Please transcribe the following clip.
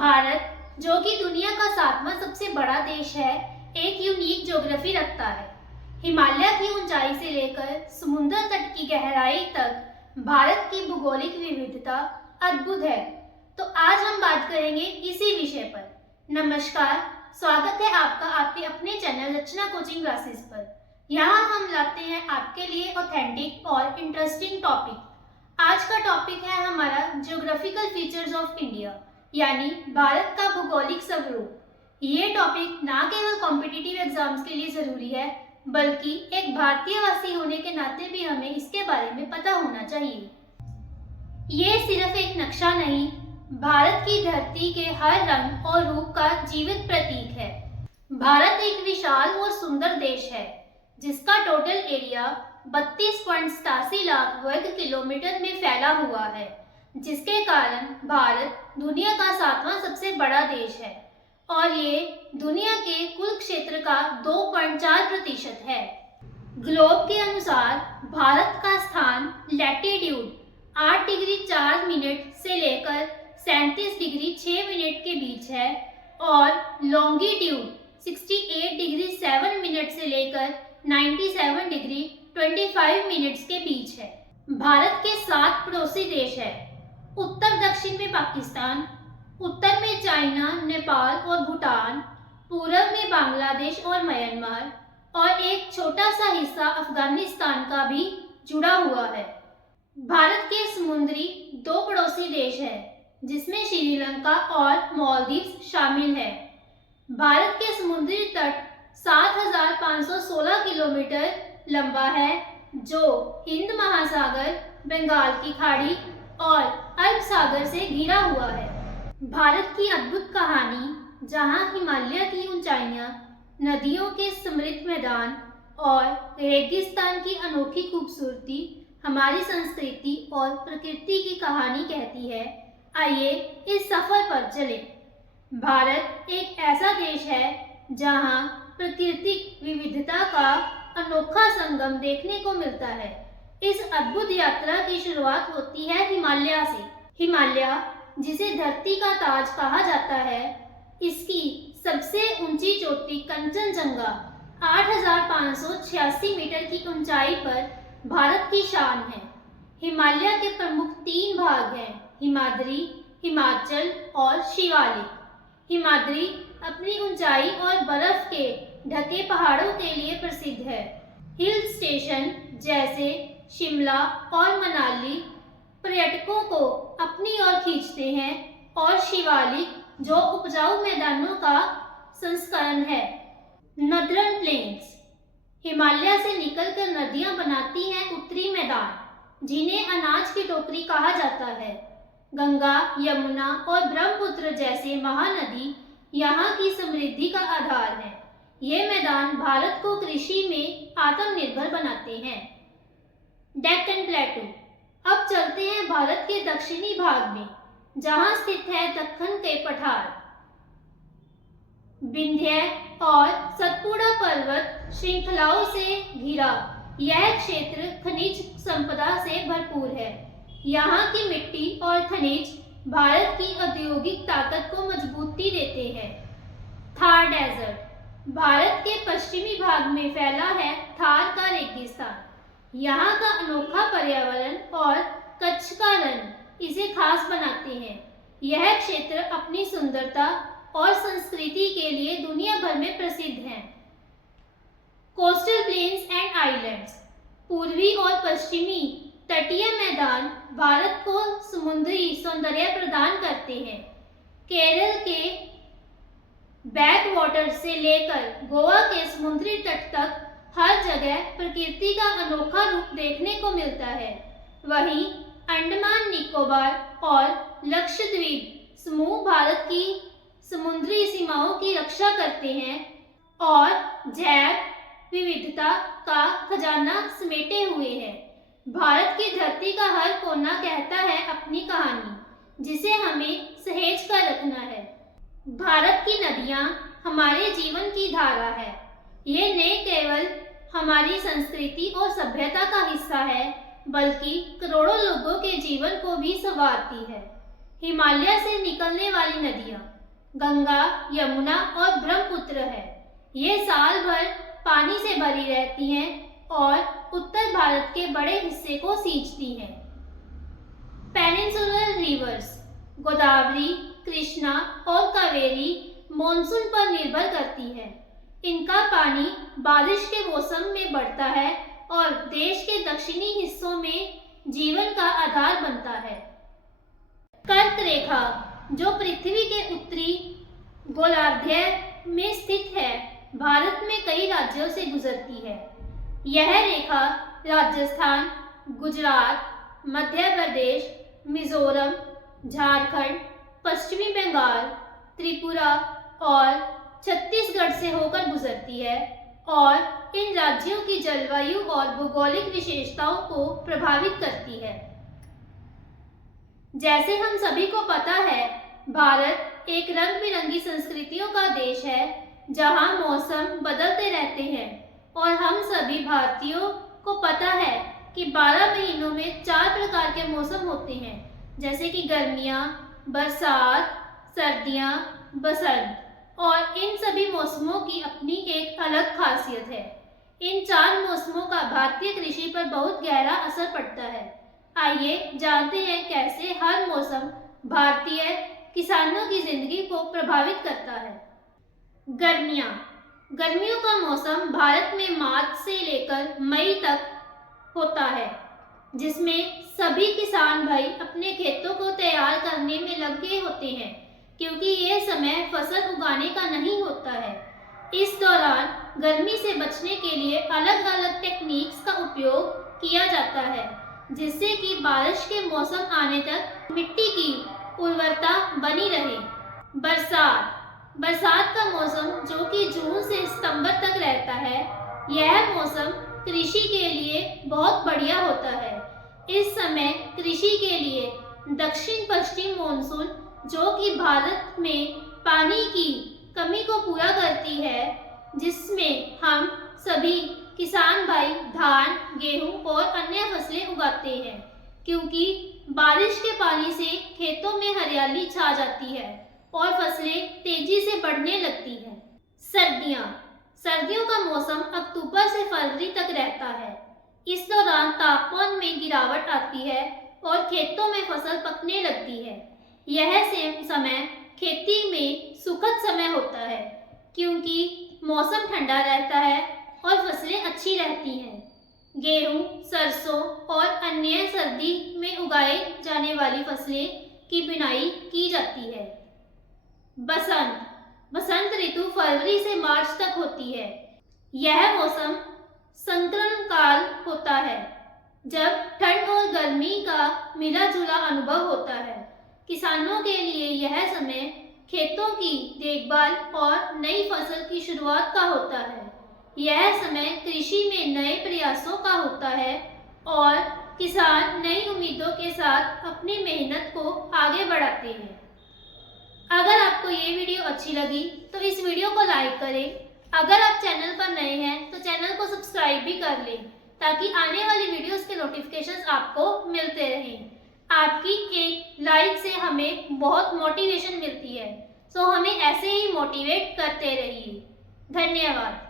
भारत, जो कि दुनिया का 7वां सबसे बड़ा देश है, एक यूनिक ज्योग्राफी रखता है। हिमालय की ऊंचाई से लेकर समुद्र तट की गहराई तक भारत की भौगोलिक विविधता अद्भुत है। तो आज हम बात करेंगे इसी विषय पर। नमस्कार, स्वागत है आपका आपके अपने चैनल रचना कोचिंग क्लासेस पर। यहाँ हम लाते हैं आपके लिए ऑथेंटिक और इंटरेस्टिंग टॉपिक। आज का टॉपिक है हमारा ज्योग्राफिकल फीचर्स ऑफ इंडिया, यानी भारत का भौगोलिक स्वरूप। ये टॉपिक ना केवल कॉम्पिटिटिव एग्जाम्स के लिए जरूरी है, बल्कि एक भारतीय वासी होने के नाते भी हमें इसके बारे में पता होना चाहिए। ये सिर्फ एक नक्शा नहीं, भारत की धरती के हर रंग और रूप का जीवित प्रतीक है। भारत एक विशाल और सुंदर देश है, जिसका टोटल एरिया 32.87 लाख वर्ग किलोमीटर में फैला हुआ है, जिसके कारण भारत दुनिया का 7वां सबसे बड़ा देश है और ये दुनिया के कुल क्षेत्र का 2.4% है। ग्लोब के अनुसार भारत का स्थान लैटिट्यूड 8 डिग्री 4 मिनट से लेकर 37 डिग्री 6 मिनट के बीच है और लॉन्गिट्यूड 68 डिग्री 7 मिनट से लेकर 97 डिग्री 25 मिनट्स के बीच है। भारत के 7 पड़ोसी देश है। उत्तर दक्षिण में पाकिस्तान, उत्तर में चाइना, नेपाल और भूटान, पूर्व में बांग्लादेश और म्यांमार और एक छोटा सा हिस्सा अफगानिस्तान का भी जुड़ा हुआ है। भारत के समुद्री 2 पड़ोसी देश है, जिसमें श्रीलंका और मालदीव शामिल है। भारत के समुद्री तट 7,516 किलोमीटर लंबा है, जो हिंद महासागर, बंगाल की खाड़ी और अरब सागर से घिरा हुआ है। भारत की अद्भुत कहानी, जहां हिमालय की ऊंचाइयां, नदियों के समृद्ध मैदान और रेगिस्तान की अनोखी खूबसूरती हमारी संस्कृति और प्रकृति की कहानी कहती है। आइए इस सफर पर चलें। भारत एक ऐसा देश है जहां प्राकृतिक विविधता का अनोखा संगम देखने को मिलता है। इस अद्भुत यात्रा की शुरुआत होती है हिमालय से। हिमालय, जिसे धरती का ताज कहा जाता है, इसकी सबसे ऊंची चोटी कंचनजंगा 8,586 मीटर की ऊंचाई पर भारत की शान है। हिमालय के प्रमुख 3 भाग हैं: हिमाद्री, हिमाचल और शिवालिक। हिमाद्री अपनी ऊंचाई और बर्फ के ढके पहाड़ों के लिए प्रसिद्ध है। हिल स्टेशन जैसे शिमला और मनाली पर्यटकों को अपनी ओर खींचते हैं और शिवालिक, जो उपजाऊ मैदानों का संस्करण है। नदर्न प्लेन्स हिमालय से निकलकर नदियां बनाती हैं उत्तरी मैदान, जिन्हें अनाज की टोकरी कहा जाता है। गंगा, यमुना और ब्रह्मपुत्र जैसे महानदी यहाँ की समृद्धि का आधार हैं। ये मैदान भारत को कृषि में आत्मनिर्भर बनाते हैं। डेक्कन प्लेटू। अब चलते हैं भारत के दक्षिणी भाग में, जहां स्थित है दक्कन के पठार। विंध्य और सतपुड़ा पर्वत श्रृंखलाओं से घिरा यह क्षेत्र खनिज संपदा से भरपूर है। यहाँ की मिट्टी और खनिज भारत की औद्योगिक ताकत को मजबूती देते हैं। थार डेजर्ट भारत के पश्चिमी भाग में फैला है। थार का रेगिस्तान यहाँ का अनोखा पर्यावरण और कच्छ का रंग इसे खास बनाते हैं। यह क्षेत्र अपनी सुंदरता और संस्कृति के लिए दुनिया भर में प्रसिद्ध है। कोस्टल प्लेन्स एंड आइलैंड्स पूर्वी और पश्चिमी तटीय मैदान भारत को समुद्री सौंदर्य प्रदान करते हैं। केरल के बैक वाटर से लेकर गोवा के समुद्री तट तक हर जगह प्रकृति का अनोखा रूप देखने को मिलता है। वहीं अंडमान निकोबार और लक्षद्वीप समूह भारत की समुद्री सीमाओं की रक्षा करते हैं और जैव विविधता का खजाना समेटे हुए हैं। भारत की धरती का हर कोना कहता है अपनी कहानी, जिसे हमें सहेज कर रखना है। भारत की नदियाँ हमारे जीवन की धारा है। ये न केवल हमारी संस्कृति और सभ्यता का हिस्सा है, बल्कि करोड़ों लोगों के जीवन को भी संवारती है। हिमालय से निकलने वाली नदियां गंगा, यमुना और ब्रह्मपुत्र है। ये साल भर पानी से भरी रहती हैं और उत्तर भारत के बड़े हिस्से को सींचती हैं। पेनिनसुलर रिवर्स गोदावरी, कृष्णा और कावेरी मॉनसून पर निर्भर करती है। इनका पानी बारिश के मौसम में बढ़ता है और देश के दक्षिणी हिस्सों में जीवन का आधार बनता है। कर्क रेखा जो पृथ्वी के उत्तरी गोलार्ध में स्थित है, भारत में कई राज्यों से गुजरती है। यह रेखा राजस्थान, गुजरात, मध्य प्रदेश, मिजोरम, झारखंड, पश्चिमी बंगाल, त्रिपुरा और छत्तीसगढ़ से होकर गुजरती है और इन राज्यों की जलवायु और भौगोलिक विशेषताओं को प्रभावित करती है। जैसे हम सभी को पता है, भारत एक रंग बिरंगी संस्कृतियों का देश है, जहां मौसम बदलते रहते हैं और हम सभी भारतीयों को पता है कि 12 महीनों में 4 प्रकार के मौसम होते हैं, जैसे कि गर्मियां, बरसात, सर्दियां, बसंत। और इन सभी मौसमों की अपनी एक अलग खासियत है। इन 4 मौसमों का भारतीय कृषि पर बहुत गहरा असर पड़ता है। आइए जानते हैं कैसे हर मौसम भारतीय किसानों की जिंदगी को प्रभावित करता है। गर्मियां। गर्मियों का मौसम भारत में मार्च से लेकर मई तक होता है, जिसमें सभी किसान भाई अपने खेतों को तैयार करने में लगे होते हैं, क्योंकि ये समय फसल उगाने का नहीं होता है। इस दौरान गर्मी से बचने के लिए अलग अलग टेक्निक्स का उपयोग किया जाता है, जिससे कि बारिश के मौसम आने तक मिट्टी की उर्वरता बनी रहे। बरसात। बरसात का मौसम जो कि जून से सितंबर तक रहता है, यह मौसम कृषि के लिए बहुत बढ़िया होता है। इस समय कृषि के लिए दक्षिण पश्चिम मॉनसून जो कि भारत में पानी की कमी को पूरा करती है, जिसमें हम सभी किसान भाई धान, गेहूं और अन्य फसलें उगाते हैं, क्योंकि बारिश के पानी से खेतों में हरियाली छा जाती है और फसलें तेजी से बढ़ने लगती हैं। सर्दियां। सर्दियों का मौसम अक्टूबर से फरवरी तक रहता है। इस दौरान तापमान में गिरावट आती है और खेतों में फसल पकने लगती है। यह समय खेती में सुखद समय होता है, क्योंकि मौसम ठंडा रहता है और फसलें अच्छी रहती हैं। गेहूं, सरसों और अन्य सर्दी में उगाए जाने वाली फसलें की बुनाई की जाती है। बसंत। बसंत ऋतु फरवरी से मार्च तक होती है। यह मौसम संक्रमण काल होता है, जब ठंड और गर्मी का मिला जुला अनुभव होता है। किसानों के लिए यह समय खेतों की देखभाल और नई फसल की शुरुआत का होता है। यह समय कृषि में नए प्रयासों का होता है और किसान नई उम्मीदों के साथ अपनी मेहनत को आगे बढ़ाते हैं। अगर आपको ये वीडियो अच्छी लगी तो इस वीडियो को लाइक करें। अगर आप चैनल पर नए हैं तो चैनल को सब्सक्राइब भी कर लें, ताकि आने वाली वीडियोस के नोटिफिकेशंस आपको मिलते रहें। आपकी एक लाइक से हमें बहुत मोटिवेशन मिलती है, सो हमें ऐसे ही मोटिवेट करते रहिए। धन्यवाद।